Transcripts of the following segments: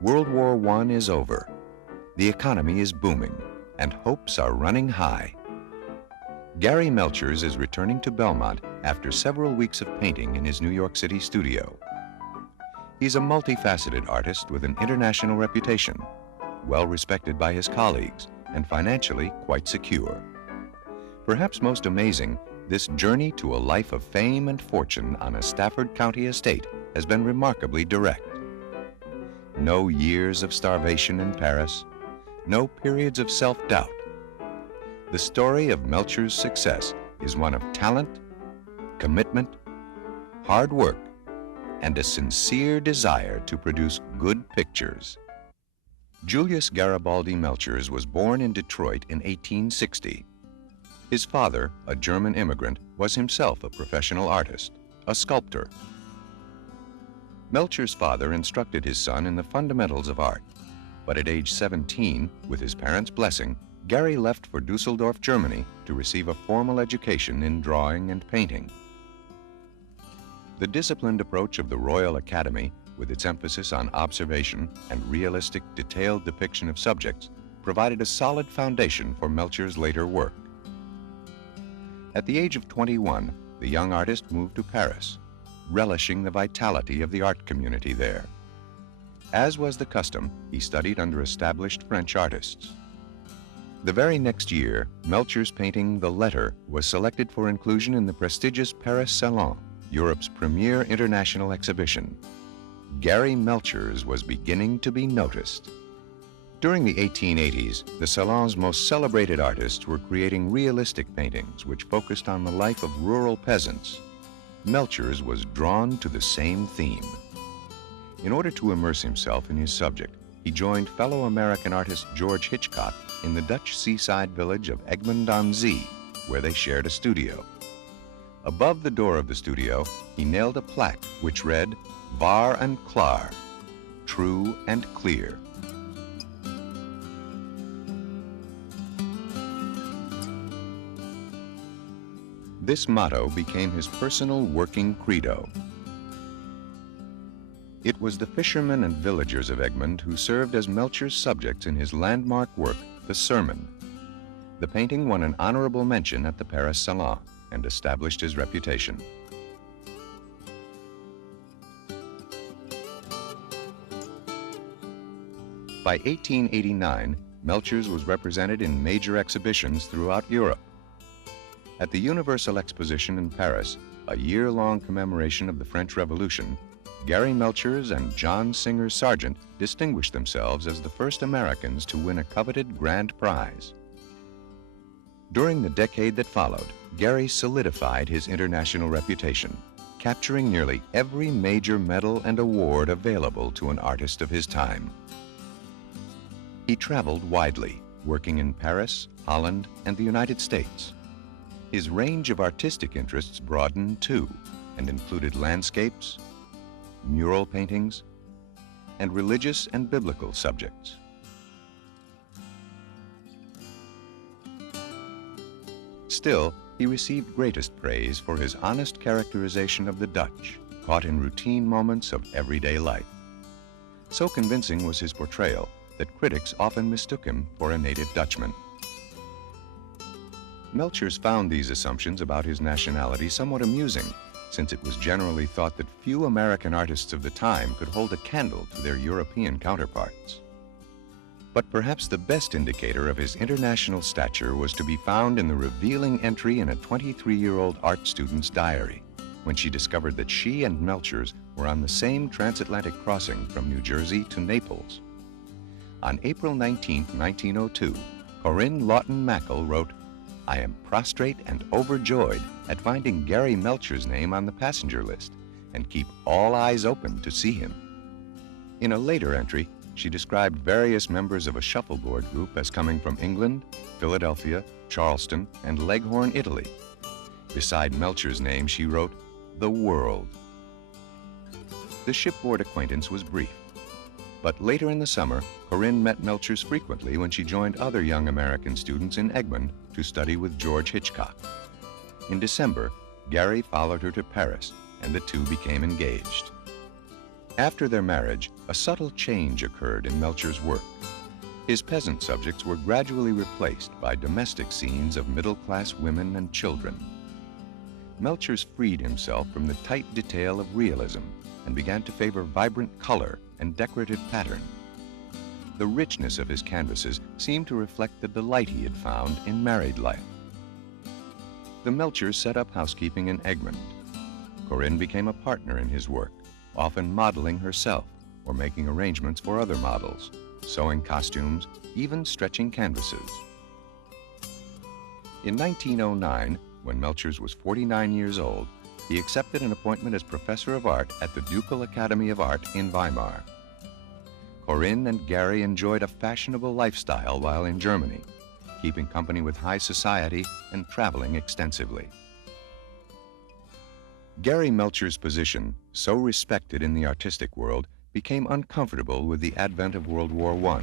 World War I is over. The economy is booming, and hopes are running high. Gari Melchers is returning to Belmont after several weeks of painting in his New York City studio. He's a multifaceted artist with an international reputation, well respected by his colleagues, and financially quite secure. Perhaps most amazing, this journey to a life of fame and fortune on a Stafford County estate has been remarkably direct. No years of starvation in Paris, no periods of self-doubt. The story of Melchers' success is one of talent, commitment, hard work, and a sincere desire to produce good pictures. Julius Garibaldi Melchers was born in Detroit in 1860. His father, a German immigrant, was himself a professional artist, a sculptor. Melchers' father instructed his son in the fundamentals of art, but at age 17, with his parents' blessing, Gari left for Dusseldorf, Germany, to receive a formal education in drawing and painting. The disciplined approach of the Royal Academy, with its emphasis on observation and realistic, detailed depiction of subjects, provided a solid foundation for Melchers' later work. At the age of 21, the young artist moved to Paris, relishing the vitality of the art community there. As was the custom, he studied under established French artists. The very next year, Melchers' painting The Letter was selected for inclusion in the prestigious Paris Salon, Europe's premier international exhibition. Gari Melchers was beginning to be noticed. During the 1880s, the Salon's most celebrated artists were creating realistic paintings which focused on the life of rural peasants. Melchers was drawn to the same theme. In order to immerse himself in his subject, he joined fellow American artist George Hitchcock in the Dutch seaside village of Egmond aan Zee, where they shared a studio. Above the door of the studio, he nailed a plaque which read, "Waar en klaar," true and clear. This motto became his personal working credo. It was the fishermen and villagers of Egmond who served as Melchers' subjects in his landmark work, The Sermon. The painting won an honorable mention at the Paris Salon and established his reputation. By 1889, Melchers was represented in major exhibitions throughout Europe. At the Universal Exposition in Paris, a year-long commemoration of the French Revolution, Gari Melchers and John Singer Sargent distinguished themselves as the first Americans to win a coveted grand prize. During the decade that followed, Gari solidified his international reputation, capturing nearly every major medal and award available to an artist of his time. He traveled widely, working in Paris, Holland, and the United States. His range of artistic interests broadened too, and included landscapes, mural paintings, and religious and biblical subjects. Still, he received greatest praise for his honest characterization of the Dutch, caught in routine moments of everyday life. So convincing was his portrayal that critics often mistook him for a native Dutchman. Melchers found these assumptions about his nationality somewhat amusing, since it was generally thought that few American artists of the time could hold a candle to their European counterparts. But perhaps the best indicator of his international stature was to be found in the revealing entry in a 23-year-old art student's diary, when she discovered that she and Melchers were on the same transatlantic crossing from New Jersey to Naples. On April 19, 1902, Corinne Lawton Mackle wrote, "I am prostrate and overjoyed at finding Gari Melchers' name on the passenger list and keep all eyes open to see him." In a later entry, she described various members of a shuffleboard group as coming from England, Philadelphia, Charleston, and Leghorn, Italy. Beside Melchers' name, she wrote, "The World." The shipboard acquaintance was brief, but later in the summer, Corinne met Melchers frequently when she joined other young American students in Egmond to study with George Hitchcock. In December, Gari followed her to Paris, and the two became engaged. After their marriage, a subtle change occurred in Melchers' work. His peasant subjects were gradually replaced by domestic scenes of middle-class women and children. Melchers freed himself from the tight detail of realism and began to favor vibrant color and decorative pattern. The richness of his canvases seemed to reflect the delight he had found in married life. The Melchers set up housekeeping in Egmont. Corinne became a partner in his work, often modeling herself or making arrangements for other models, sewing costumes, even stretching canvases. In 1909, when Melchers was 49 years old, he accepted an appointment as professor of art at the Ducal Academy of Art in Weimar. Corinne and Gary enjoyed a fashionable lifestyle while in Germany, keeping company with high society and traveling extensively. Gari Melchers' position, so respected in the artistic world, became uncomfortable with the advent of World War I.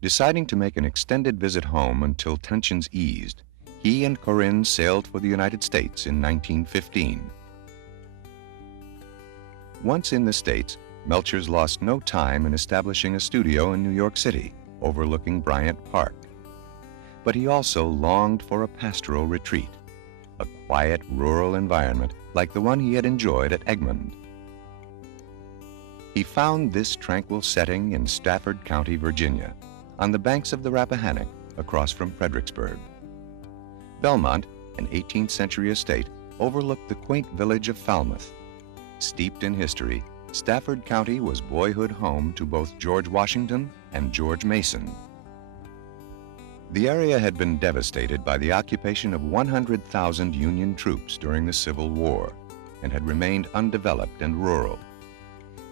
Deciding to make an extended visit home until tensions eased, he and Corinne sailed for the United States in 1915. Once in the States, Melchers lost no time in establishing a studio in New York City, overlooking Bryant Park. But he also longed for a pastoral retreat, a quiet rural environment like the one he had enjoyed at Egmont. He found this tranquil setting in Stafford County, Virginia, on the banks of the Rappahannock across from Fredericksburg. Belmont, an 18th century estate, overlooked the quaint village of Falmouth. Steeped in history, Stafford County was boyhood home to both George Washington and George Mason. The area had been devastated by the occupation of 100,000 Union troops during the Civil War and had remained undeveloped and rural.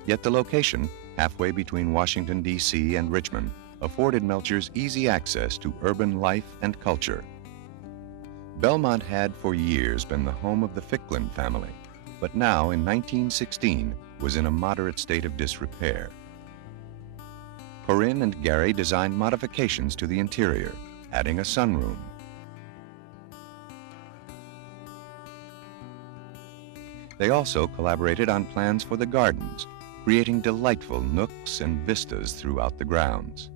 Yet the location, halfway between Washington, D.C. and Richmond, afforded Melchers easy access to urban life and culture. Belmont had for years been the home of the Ficklin family, but now in 1916 was in a moderate state of disrepair. Corinne and Gary designed modifications to the interior, adding a sunroom. They also collaborated on plans for the gardens, creating delightful nooks and vistas throughout the grounds.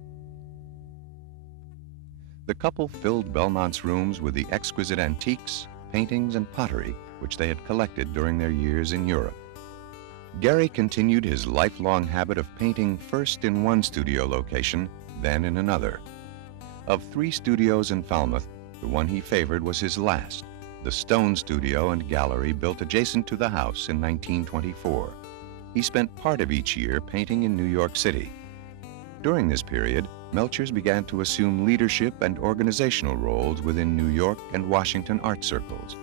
The couple filled Belmont's rooms with the exquisite antiques, paintings, and pottery which they had collected during their years in Europe. Gary continued his lifelong habit of painting first in one studio location, then in another. Of 3 studios in Falmouth, the one he favored was his last, the Stone Studio and Gallery built adjacent to the house in 1924. He spent part of each year painting in New York City. During this period, Melchers began to assume leadership and organizational roles within New York and Washington art circles.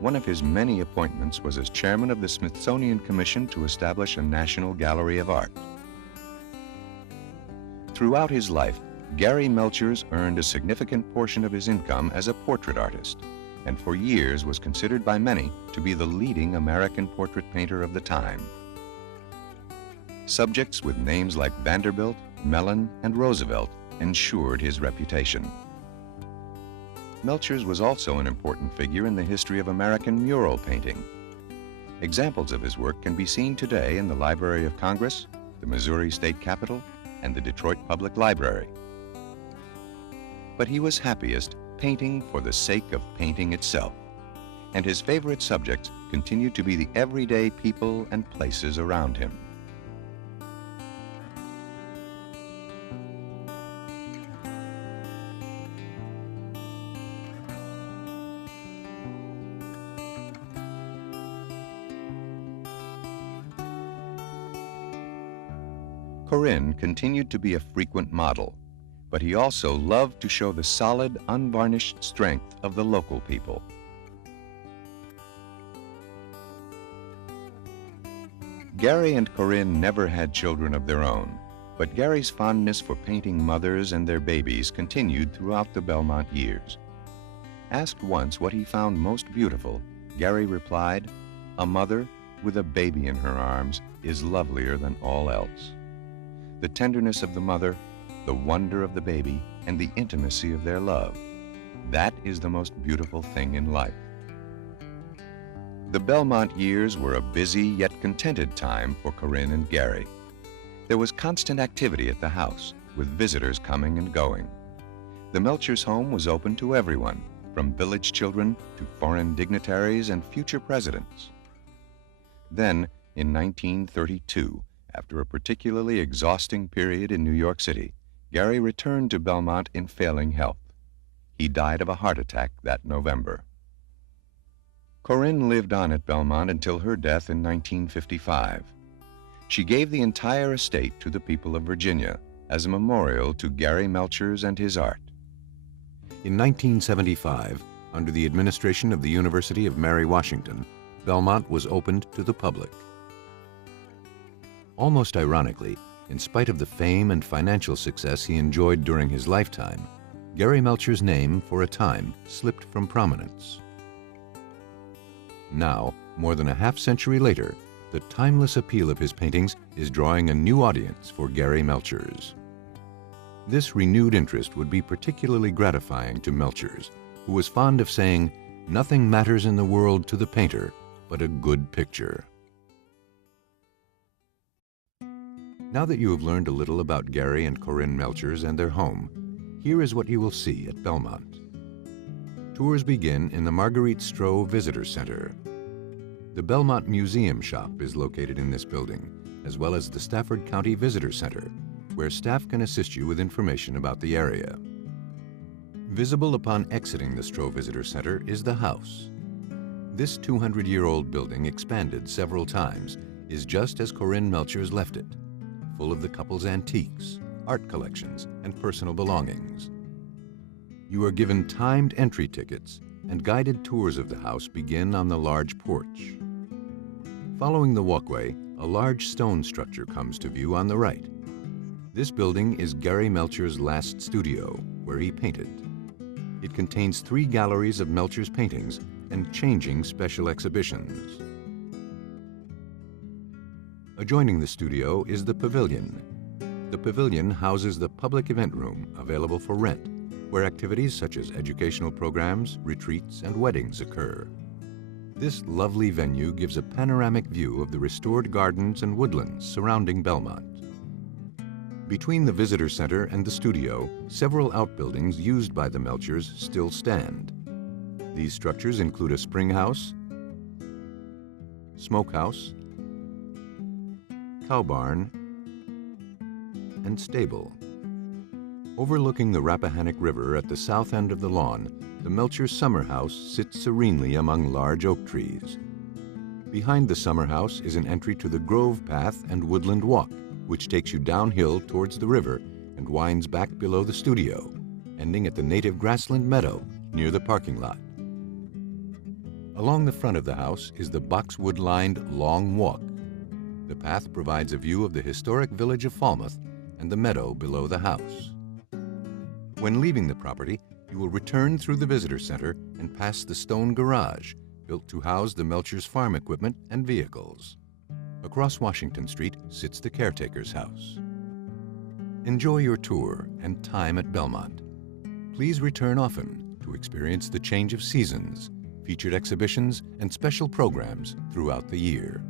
One of his many appointments was as chairman of the Smithsonian Commission to establish a National Gallery of Art. Throughout his life, Gari Melchers earned a significant portion of his income as a portrait artist, and for years was considered by many to be the leading American portrait painter of the time. Subjects with names like Vanderbilt, Mellon, and Roosevelt ensured his reputation. Melchers was also an important figure in the history of American mural painting. Examples of his work can be seen today in the Library of Congress, the Missouri State Capitol, and the Detroit Public Library. But he was happiest painting for the sake of painting itself, and his favorite subjects continued to be the everyday people and places around him. Corinne continued to be a frequent model, but he also loved to show the solid, unvarnished strength of the local people. Gary and Corinne never had children of their own, but Gary's fondness for painting mothers and their babies continued throughout the Belmont years. Asked once what he found most beautiful, Gary replied, "A mother with a baby in her arms is lovelier than all else. The tenderness of the mother, the wonder of the baby, and the intimacy of their love. That is the most beautiful thing in life. The Belmont years were a busy yet contented time for Corinne and Gary. There was constant activity at the house, with visitors coming and going. The Melchers home was open to everyone, from village children to foreign dignitaries and future presidents. Then, in 1932, after a particularly exhausting period in New York City, Gary returned to Belmont in failing health. He died of a heart attack that November. Corinne lived on at Belmont until her death in 1955. She gave the entire estate to the people of Virginia as a memorial to Gari Melchers and his art. In 1975, under the administration of the University of Mary Washington, Belmont was opened to the public. Almost ironically, in spite of the fame and financial success he enjoyed during his lifetime, Gari Melchers' name, for a time, slipped from prominence. Now, more than a half-century later, the timeless appeal of his paintings is drawing a new audience for Gari Melchers. This renewed interest would be particularly gratifying to Melchers, who was fond of saying, "Nothing matters in the world to the painter but a good picture." Now that you have learned a little about Gari and Corinne Melchers and their home, here is what you will see at Belmont. Tours begin in the Marguerite Stroh Visitor Center. The Belmont Museum Shop is located in this building, as well as the Stafford County Visitor Center, where staff can assist you with information about the area. Visible upon exiting the Stroh Visitor Center is the house. This 200-year-old building, expanded several times, is just as Corinne Melchers left it, full of the couple's antiques, art collections, and personal belongings. You are given timed entry tickets, and guided tours of the house begin on the large porch. Following the walkway, a large stone structure comes to view on the right. This building is Gari Melchers' last studio, where he painted. It contains 3 galleries of Melchers' paintings and changing special exhibitions. Adjoining the studio is the pavilion. The pavilion houses the public event room, available for rent, where activities such as educational programs, retreats, and weddings occur. This lovely venue gives a panoramic view of the restored gardens and woodlands surrounding Belmont. Between the visitor center and the studio, several outbuildings used by the Melchers still stand. These structures include a spring house, smokehouse, cow barn, and stable. Overlooking the Rappahannock River at the south end of the lawn, the Melchers summer house sits serenely among large oak trees. Behind the summer house is an entry to the Grove Path and Woodland Walk, which takes you downhill towards the river and winds back below the studio, ending at the native grassland meadow near the parking lot. Along the front of the house is the boxwood-lined Long Walk. The path provides a view of the historic village of Falmouth and the meadow below the house. When leaving the property, you will return through the visitor center and pass the stone garage, built to house the Melchers farm equipment and vehicles. Across Washington Street sits the caretaker's house. Enjoy your tour and time at Belmont. Please return often to experience the change of seasons, featured exhibitions, and special programs throughout the year.